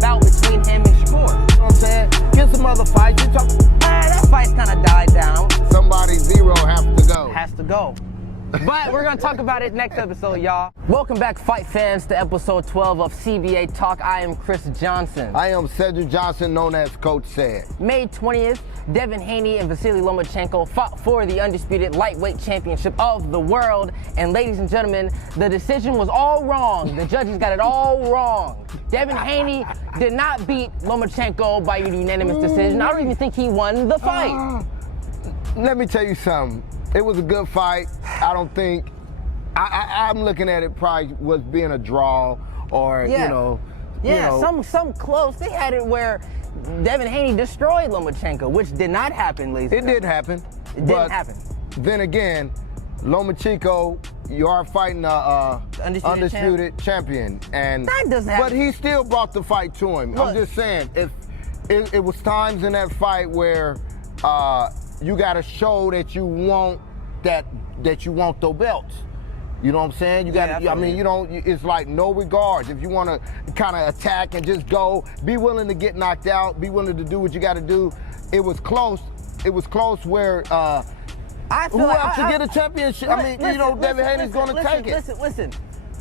bout between him and Shakur. You know what I'm saying? Get some other fights. You talk. That fight's kind of died down. Somebody zero has to go. Has to go. But we're going to talk about it next episode, y'all. Welcome back, fight fans, to episode 12 of CBA Talk. I am Kris Johnson. I am Cedric Johnson, known as Coach Said. May 20th, Devin Haney and Vasiliy Lomachenko fought for the undisputed lightweight championship of the world. And ladies and gentlemen, the decision was all wrong. The judges got it all wrong. Devin Haney did not beat Lomachenko by unanimous decision. I don't even think he won the fight. Let me tell you something. It was a good fight. I don't think, I'm looking at it probably was being a draw or, Yeah. you know. Some close. They had it where Devin Haney destroyed Lomachenko, which did not happen, ladies. It did happen. It didn't happen. Then again, Lomachenko, you are fighting a undisputed champion. And That doesn't happen. But he still brought the fight to him. Look, I'm just saying, if it was times in that fight where you got to show that you want those belts. You know what I'm saying? You got to. I mean, you don't. It's like no regards. If you want to kind of attack and just go, be willing to get knocked out, be willing to do what you got to do. It was close. It was close where I feel who like else to get a championship? I mean, Devin Haney's going to take it. Listen.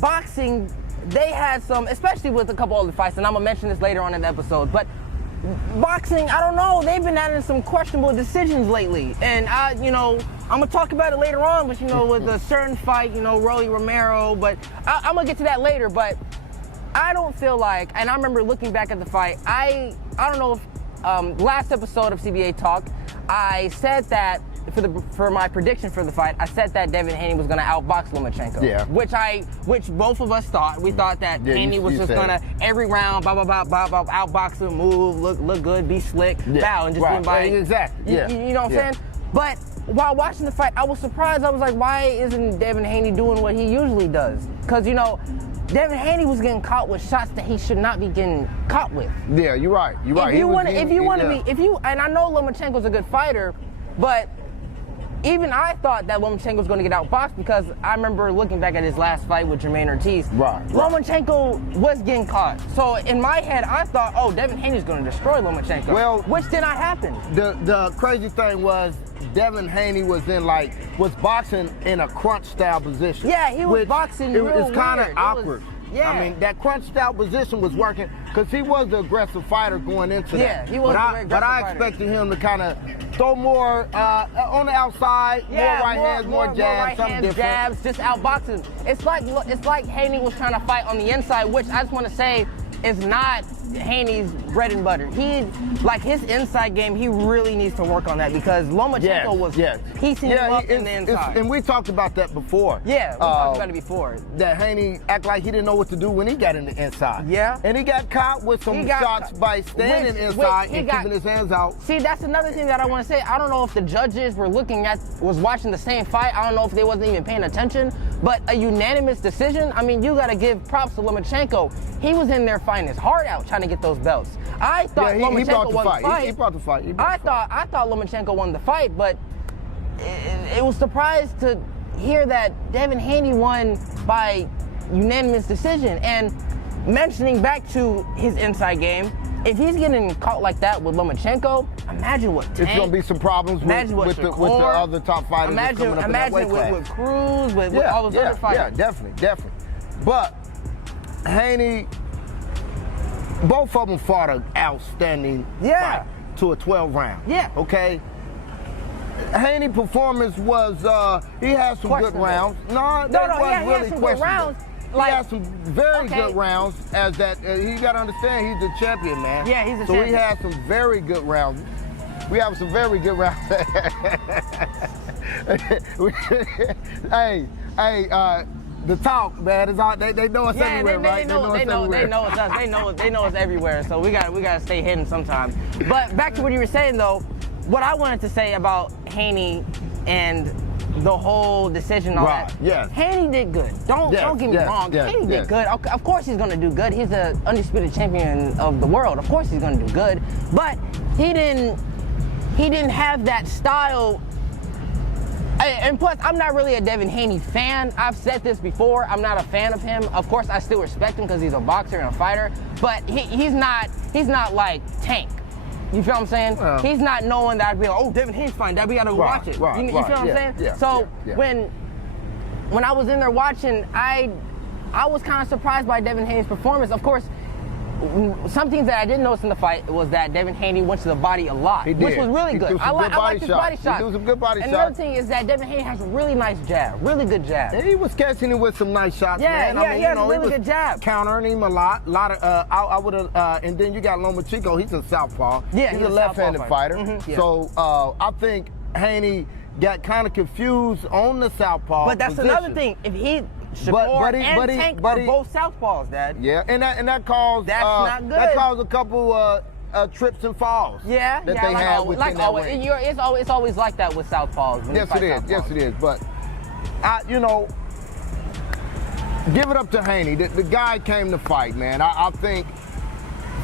Boxing, they had some, especially with a couple other fights, and I'm gonna mention this later on in the episode, but. Boxing, I don't know. They've been having some questionable decisions lately, and I'm gonna talk about it later on. But with a certain fight, Rolando Romero. But I'm gonna get to that later. But I don't feel like, and I remember looking back at the fight. I don't know if last episode of CBA Talk, I said that for my prediction for the fight, I said that Devin Haney was gonna outbox Lomachenko. Yeah. Which both of us thought. We thought that Haney was just gonna every round, outbox him, move, look good, be slick, bow, and just win by. Exactly. Yeah. You know what I'm saying? But while watching the fight, I was surprised. I was like, why isn't Devin Haney doing what he usually does? Because Devin Haney was getting caught with shots that he should not be getting caught with. Yeah, you're right. You're right. And I know Lomachenko's a good fighter, but even I thought that Lomachenko was going to get outboxed because I remember looking back at his last fight with Jermaine Ortiz. Right. Lomachenko was getting caught. So in my head, I thought, Devin Haney's going to destroy Lomachenko. Which did not happen. The crazy thing was Devin Haney was boxing in a crunch style position. Yeah, he was boxing real weird. It's kind of awkward. Yeah. I mean, that crunch style position was working because he was the aggressive fighter going into that. Yeah, he was the aggressive But I fighter. expected him to kind of throw more on the outside, more right hands, more jabs, right something hands, different. jabs, just outboxing. It's like Haney was trying to fight on the inside, which I just want to say is not Haney's bread and butter. His inside game, he really needs to work on that because Lomachenko was piecing him up in the inside. And we talked about that before. Yeah, we talked about it before. That Haney act like he didn't know what to do when he got in the inside. Yeah. And he got caught with some shots by standing inside and keeping his hands out. See, that's another thing that I want to say. I don't know if the judges was watching the same fight. I don't know if they wasn't even paying attention. But a unanimous decision, I mean, you got to give props to Lomachenko. He was in there fighting his heart out trying to get those belts. I thought Lomachenko won the fight. He brought the fight. I thought Lomachenko won the fight, but it was surprised to hear that Devin Haney won by unanimous decision. And mentioning back to his inside game, if he's getting caught like that with Lomachenko, imagine what Tank. It's going to be some problems with the other top fighters that's coming up in that weight class. With Cruz, with all those other fighters. Yeah, definitely. But Haney, both of them fought an outstanding fight to a 12 round. Yeah. Okay? Haney's performance was, he had some good rounds. No, he had some good rounds. He had some very good rounds as that, you got to understand, he's the champion, man. Yeah, he's the champion. So he had some very good rounds. We have some very good rounds. The talk, man, is all, they know us everywhere, right? They know us everywhere. So we gotta stay hidden sometimes. But back to what you were saying though, what I wanted to say about Haney and the whole decision on that. Yes. Haney did good. Don't get me wrong. Haney did good. Of course he's gonna do good. He's the undisputed champion of the world. Of course he's gonna do good. But he didn't have that style And plus, I'm not really a Devin Haney fan. I've said this before. I'm not a fan of him. Of course, I still respect him because he's a boxer and a fighter. But he's not like Tank. You feel what I'm saying? He's not knowing that I'd be like, oh, Devin Haney's fine. That we gotta watch it. You feel what I'm saying? Yeah, so when I was in there watching, I was kind of surprised by Devin Haney's performance. Of course, some things that I didn't notice in the fight was that Devin Haney went to the body a lot, which was really good. I like his body shots. He threw some good body shots. And another thing is that Devin Haney has a really nice jab, really good jab. And he was catching him with some nice shots, man. He has a really good jab. Countering him a lot of. I would have. And then you got Lomachenko. He's a southpaw. Yeah, he's a left-handed fighter. So I think Haney got kind of confused on the southpaw. But that's position. another thing. If he Shakur and Tank are both southpaws, Dad. Yeah, and that caused not good. That caused a couple trips and falls. Yeah, that they had within that ring. It's always like that with southpaws. Yes, it is. Yes, it is. But give it up to Haney. The guy came to fight, man. I think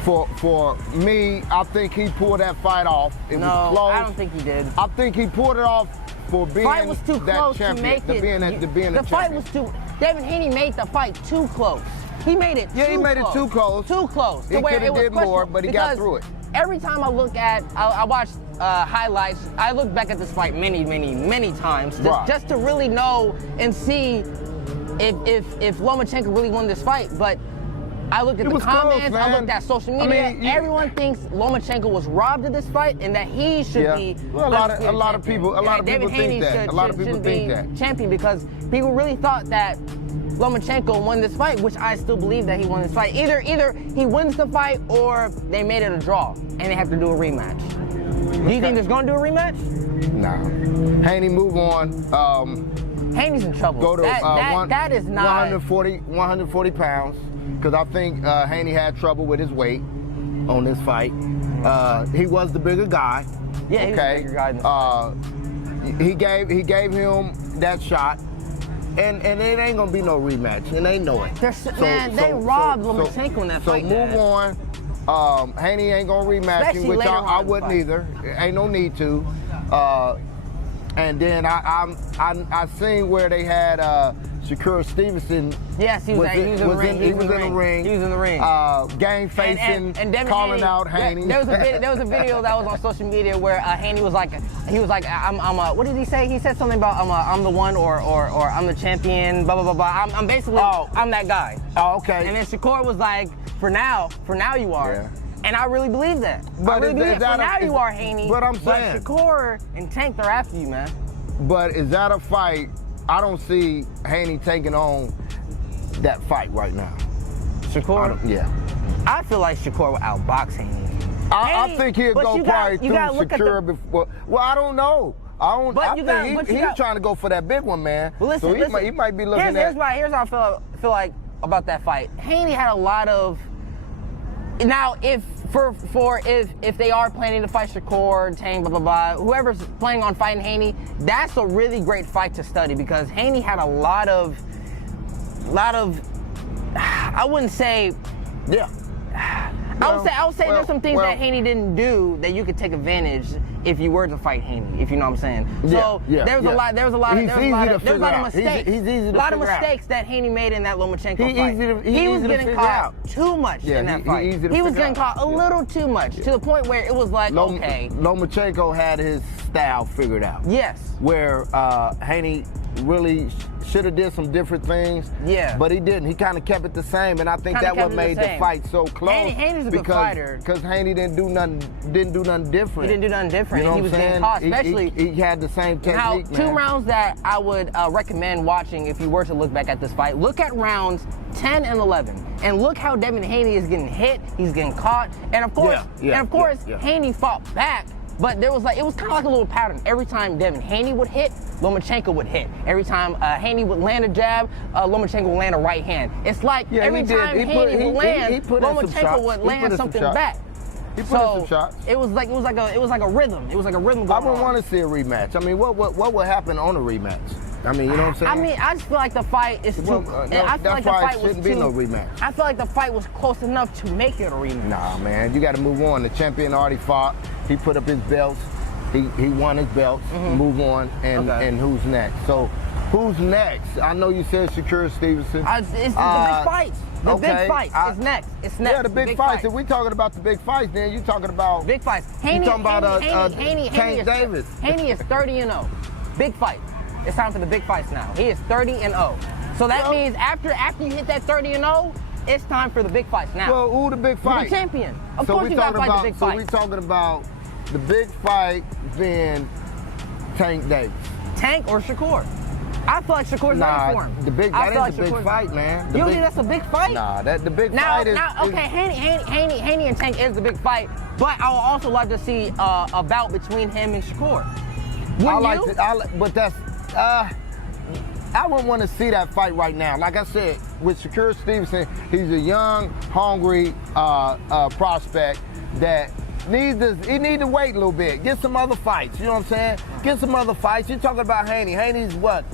for me, I think he pulled that fight off. It was close. I don't think he did. I think he pulled it off for being fight was too that close champion. To make it. To being the a fight champion. was too. Devin Haney made the fight too close. He made it. Yeah, he made it too close. Too close. He could have did more, but he got through it. Every time I watch highlights, I look back at this fight many times just to really know and see if Lomachenko really won this fight. But I looked at the comments, I looked at social media. Everyone thinks Lomachenko was robbed of this fight and that he should be. Well, a lot of people think that. A lot of people think that. Champion, because people really thought that Lomachenko won this fight, which I still believe that he won this fight. Either he wins the fight or they made it a draw and they have to do a rematch. Do you think there's going to do a rematch? No. Haney, move on. Haney's in trouble. Go to that is not 140 pounds, because I think Haney had trouble with his weight on this fight. He was the bigger guy. Yeah, he was the bigger guy in this fight. He gave him that shot. And it ain't gonna be no rematch, and they know it. They robbed Lomachenko in that fight. So move on. Haney ain't gonna rematch him, which I wouldn't either. Ain't no need to. And then I seen where they had Shakur Stevenson. Yes, he was in the ring. He was in the ring. Gang facing, and calling out Haney. There was a video that was on social media where Haney was like, what did he say? He said something about I'm the one or I'm the champion. Blah blah blah blah. I'm basically I'm that guy. Oh, okay. And then Shakur was like, for now you are. Yeah. And I really believe that. But for now you are Haney. But I'm saying, Shakur and Tank, they're after you, man. But is that a fight? I don't see Haney taking on that fight right now. Shakur? Yeah. I feel like Shakur will outbox Haney. I think he'll go probably through Shakur before. Well, I don't know. I think he's trying to go for that big one, man. Well, listen, so he might be looking at. Here's how I feel like about that fight. Haney had a lot of. Now, if they are planning to fight Shakur, Tank, blah blah blah, whoever's planning on fighting Haney, that's a really great fight to study, because Haney had a lot of. I wouldn't say. Yeah. I would say there's some things that Haney didn't do that you could take advantage if you were to fight Haney, if you know what I'm saying. So there was a lot of mistakes. He's easy to a lot of mistakes that Haney made in that Lomachenko fight. He was getting caught too much in that fight. He was getting caught a little too much, to the point where it was like, okay. Lomachenko had his style figured out. Yes. Where Haney really should have did some different things. Yeah. But he didn't. He kind of kept it the same, and I think that what made the fight so close. Haney's a good fighter. Because Haney didn't do nothing different. He didn't do nothing different. You know he was getting caught, especially. He had the same technique, Now, 2 rounds that I would recommend watching if you were to look back at this fight. Look at rounds 10 and 11, and look how Devin Haney is getting hit. He's getting caught, and of course, Haney fought back. But it was kind of like a little pattern. Every time Devin Haney would hit, Lomachenko would hit. Every time Haney would land a jab, Lomachenko would land a right hand. It's like every time Haney would land, Lomachenko would land something back. He put in some shots. It was like a rhythm. It was like a rhythm going on. I would want to see a rematch. I mean, what would happen on a rematch? I mean, you know what I'm saying? I mean, I just feel like the fight is too. I feel like the fight shouldn't be no rematch. I feel like the fight was close enough to make it a rematch. Nah, man, you got to move on. The champion already fought. He put up his belts. He won his belts. Move on, and who's next? So, who's next? I know you said Shakur Stevenson. It's the big fights. The big fights. It's next. It's next. Yeah, the big fights. If we talking about the big fights, then you talking about big fights. Haney, you talking about Tank Davis. Haney is 30-0. Big fight. It's time for the big fights now. He is 30-0. So that means after you hit that 30-0, it's time for the big fights now. Well, who the big fight? You're the champion. Of course you got to fight the big fight. So we talking about the big fight being Tank Davis. Tank or Shakur? I feel like Shakur's ready for him. That is a big fight, man. You don't think that's a big fight? Nah, the big fight is... Haney and Tank is the big fight, but I would also like to see a bout between him and Shakur. I wouldn't want to see that fight right now. Like I said, with Shakur Stevenson, he's a young, hungry prospect that needs to wait a little bit. Get some other fights. You know what I'm saying? Get some other fights. You're talking about Haney. Haney's what?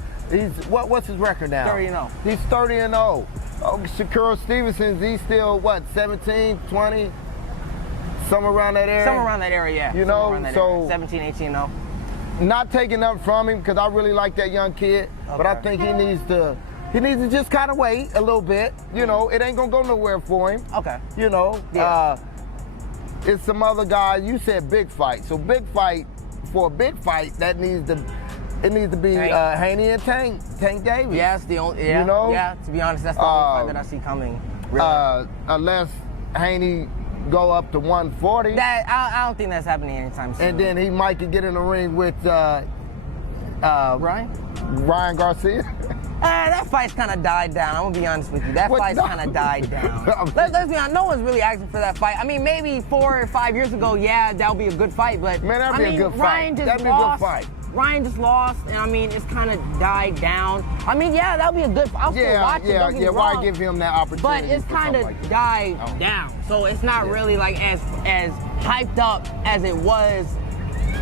What's his record now? 30-0. He's 30-0. Oh, Shakur Stevenson, he's still what? 17, 20, somewhere around that area. Somewhere around that area, yeah. You know, so 17, 18-0. Not taking up from him because I really like that young kid, but I think he needs to just kind of wait a little bit. You know, it ain't gonna go nowhere for him. Okay. You know, it's some other guy. You said big fight, so big fight for a big fight that needs to be Haney and Tank Davis. Yeah, it's the only. Yeah, you know. Yeah, to be honest, that's the only fight that I see coming. Really. Unless Haney go up to 140. I don't think that's happening anytime soon. And then he might could get in the ring with Ryan Garcia. That fight's kind of died down. I'm gonna be honest with you. That fight's kind of died down. Let's be honest. No one's really asking for that fight. I mean, maybe 4 or 5 years ago, yeah, that would be a good fight. But man, that'd be a good fight. That'd be a good fight. Ryan just lost, and I mean, it's kind of died down. I mean, yeah, that'll be a good. I'll still watch it. Don't get me wrong, why give him that opportunity? But it's kind of died down, so it's not really like as hyped up as it was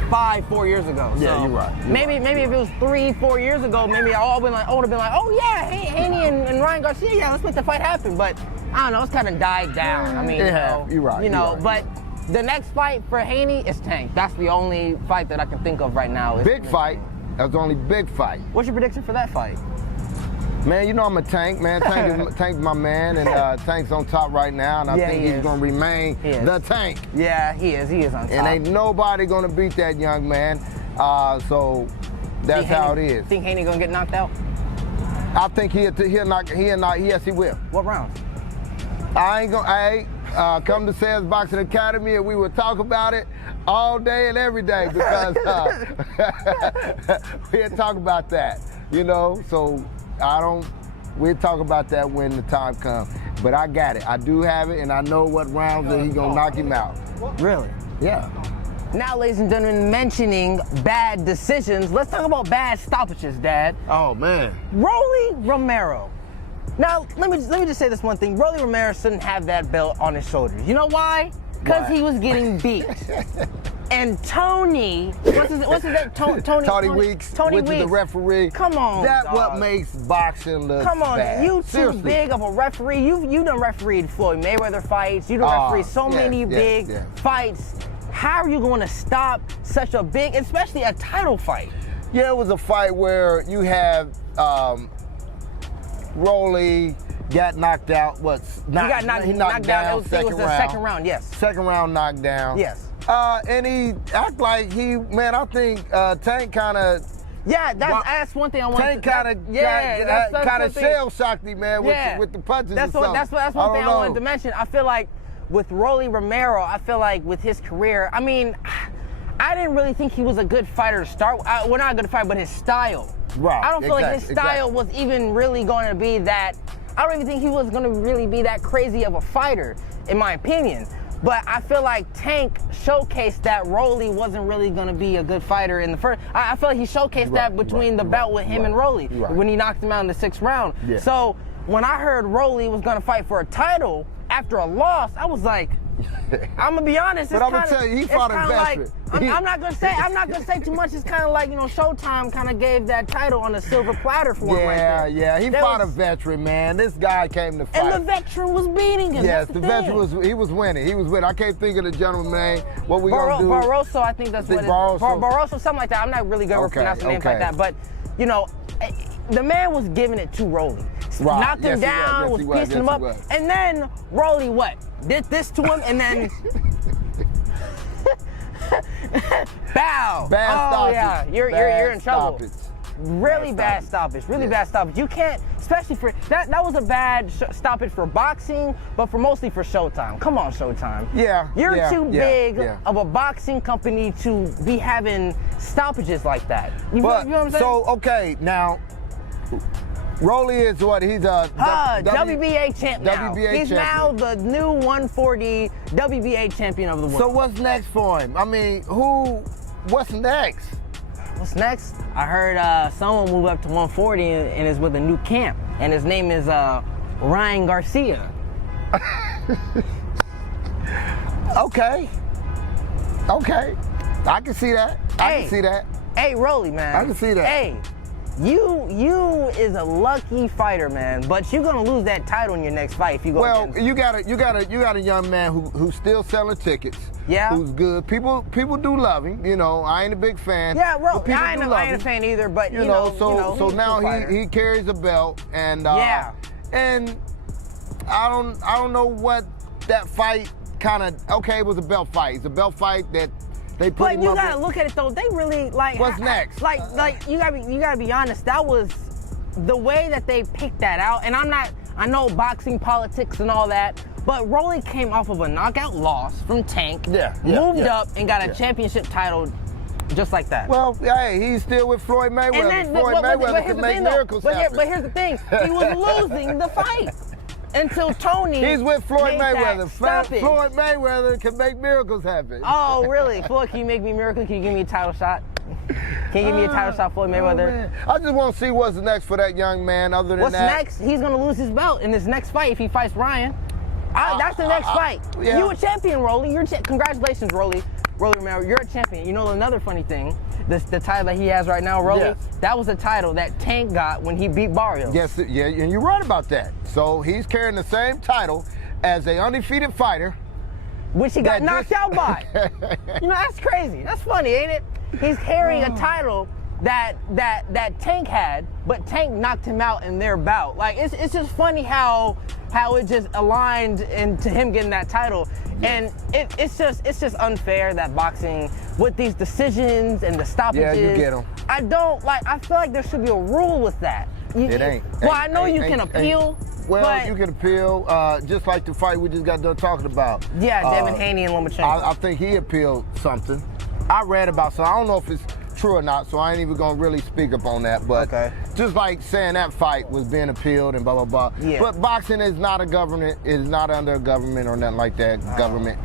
5-4 years ago. Yeah, so you're right. Maybe if it was 3-4 years ago, maybe I would have been like, oh yeah, Haney and Ryan Garcia, yeah, let's make the fight happen. But I don't know, it's kind of died down. I mean, you're right. You know, but. The next fight for Haney is Tank. That's the only fight that I can think of right now. Big fight. That's the only big fight. What's your prediction for that fight? Man, you know I'm a Tank, man. Tank's my man, and Tank's on top right now, and I think he's going to remain the Tank. Yeah, he is. He is on top. And ain't nobody going to beat that young man. So that's how it is. Think Haney going to get knocked out? I think he'll knock. Yes, he will. What round? I ain't going. Come to Sam's Boxing Academy and we will talk about it all day and every day because we'll talk about that, you know. So we'll talk about that when the time comes. But I got it. I do have it, and I know what rounds that he's gonna knock him out. Really? Yeah. Now, ladies and gentlemen, mentioning bad decisions, let's talk about bad stoppages, Dad. Oh man. Rolly Romero. Now, let me just say this one thing. Rolly Romero shouldn't have that belt on his shoulders. You know why? Because he was getting beat. And Tony, what's his name? Tony Weeks, which is the referee. Come on, That's what makes boxing look Come on, bad. you too big of a referee. You done refereed Floyd Mayweather fights. You done refereed so many big fights. How are you going to stop such a big, especially a title fight? Yeah, it was a fight where you have Rolly got knocked out. He got knocked down. It was the second round, yes. Second round knockdown. Yes. And he act like I think Tank kind of. Yeah, that's one thing I want to. Tank kind of shell shocked him, man, with the punches. That's one thing I wanted to mention. I feel like with Rolly Romero, I feel like with his career, I mean, I didn't really think he was a good fighter to start. Well, not a good fighter, but his style. Right. I don't feel like his style was even really going to be that. I don't even think he was going to really be that crazy of a fighter, in my opinion. But I feel like Tank showcased that Rolly wasn't really going to be a good fighter in the first. I feel like he showcased that between the bout with him and Rolly when he knocked him out in the 6th round. Yeah. So when I heard Rolly was going to fight for a title after a loss, I was like, I'm gonna be honest. But I'm gonna tell you, he fought a veteran. Like, I'm not gonna say too much. It's kind of like, you know, Showtime kind of gave that title on a silver platter for him right there. Yeah. He fought a veteran, man. This guy came to fight. And the veteran was beating him. Yes, the veteran was winning. I can't think of the gentleman's name. What we gonna do? Barroso, I think that's what it is. Barroso, something like that. I'm not really good with pronouncing names like that, but you know, the man was giving it to Rolly. Right. Knocked him down, was piecing him up, and then Rolly did this to him, and then bow. Bad stoppage. Yeah, you're in trouble. Stoppage. Really bad stoppage. Bad stoppage. You can't, especially for that was a bad stoppage for boxing, but mostly for Showtime. Come on, Showtime. Yeah. You're too big of a boxing company to be having stoppages like that. You know what I'm saying? So okay, now Rolly is what? He's a WBA champ now. He's champion. now the new 140 WBA champion of the world. So what's next for him? I mean, what's next? What's next? I heard someone move up to 140 and is with a new camp, and his name is Ryan Garcia. Okay. I can see that. I can see that. Hey, Rolly, man. I can see that. Hey, you is a lucky fighter, man. But you're gonna lose that title in your next fight if you go. Well, you got a young man who's still selling tickets. Yeah. Who's good. People do love him. You know, I ain't a big fan. Yeah, I ain't a fan either. But you know, so now he carries a belt, and and I don't know what that fight kind of. Okay, it was a belt fight. It's a belt fight that. But you gotta look at it though. They really like. What's next? Like you gotta be honest. That was the way that they picked that out. And I know boxing politics and all that. But Rolly came off of a knockout loss from Tank. Moved up and got a championship title, just like that. Well, hey, he's still with Floyd Mayweather. Floyd Mayweather can make miracles happen. But here's the thing. He was losing the fight. Until Tony. He's with Floyd Mayweather. Stoppage. Floyd Mayweather can make miracles happen. Oh, really? Floyd, can you make me a miracle? Can you give me a title shot? Can you give me a title shot, Floyd Mayweather? I just want to see what's next for that young man. Other than what's next? He's gonna lose his belt in his next fight if he fights Ryan. That's the next fight. Yeah. You a champion, Rolly. Congratulations, Rolly. Rolly Romero, you're a champion. You know another funny thing, the title that he has right now, Rolly, that was the title that Tank got when he beat Barrios. Yes, yeah, and you're right about that. So he's carrying the same title as a undefeated fighter, which he got knocked out by. You know, that's crazy. That's funny, ain't it? He's carrying a title that Tank had, but Tank knocked him out in their bout. Like it's just funny how it just aligned into him getting that title. And it's just unfair that boxing, with these decisions and the stoppages. Yeah, you get them. I feel like there should be a rule with that. It ain't. Well, I know you can appeal. Well, you can appeal, just like the fight we just got done talking about. Yeah, Devin Haney and Lomachenko. I think he appealed something. I read about something. I don't know if it's true or not, so I ain't even gonna really speak up on that. But just like saying that fight was being appealed and blah blah blah. Yeah. But boxing is not a government, is not under a government or nothing like that. Government.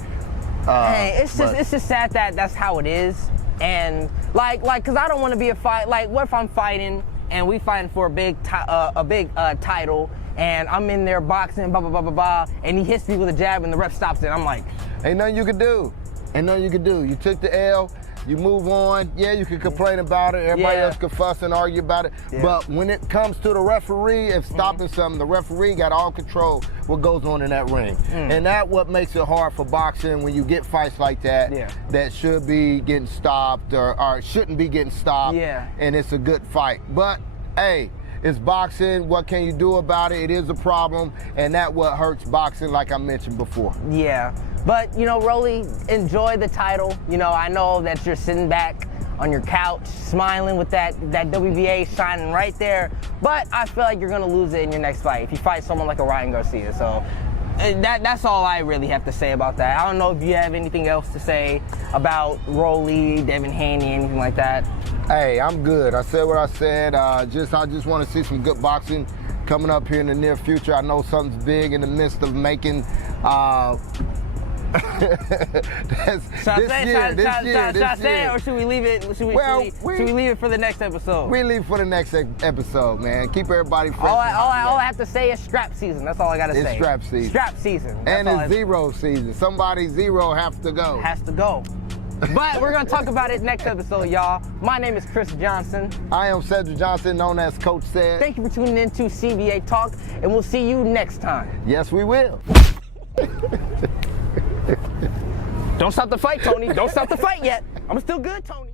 Hey, it's just sad that that's how it is. And like, cause I don't want to be a fight. Like, what if I'm fighting and we fighting for a big title, and I'm in there boxing, blah blah blah blah blah, and he hits me with a jab and the ref stops it. I'm like, ain't nothing you can do. Ain't nothing you can do. You took the L. You move on. Yeah, you can complain about it. Everybody else can fuss and argue about it. Yeah. But when it comes to the referee and stopping something, the referee got all control what goes on in that ring. And that's what makes it hard for boxing when you get fights like that that should be getting stopped or shouldn't be getting stopped. Yeah. And it's a good fight. But hey, it's boxing. What can you do about it? It is a problem, and that's what hurts boxing, like I mentioned before. Yeah. But, you know, Rolly, enjoy the title. You know, I know that you're sitting back on your couch, smiling with that WBA shining right there. But I feel like you're going to lose it in your next fight if you fight someone like a Ryan Garcia. So that's all I really have to say about that. I don't know if you have anything else to say about Rolly, Devin Haney, anything like that. Hey, I'm good. I said what I said. I just want to see some good boxing coming up here in the near future. I know something's big in the midst of making Should I say it, or should we leave it? Should we leave it for the next episode? We leave for the next episode, man. Keep everybody fresh. All I have to say is strap season. That's all I gotta say. It's strap season. Strap season. And it's zero season. Somebody zero has to go. Has to go. But we're gonna talk about it next episode, y'all. My name is Kris Johnson. I am Cedric Johnson, known as Coach Ced. Thank you for tuning in to CBA Talk, and we'll see you next time. Yes, we will. Don't stop the fight, Tony. Don't stop the fight yet. I'm still good, Tony.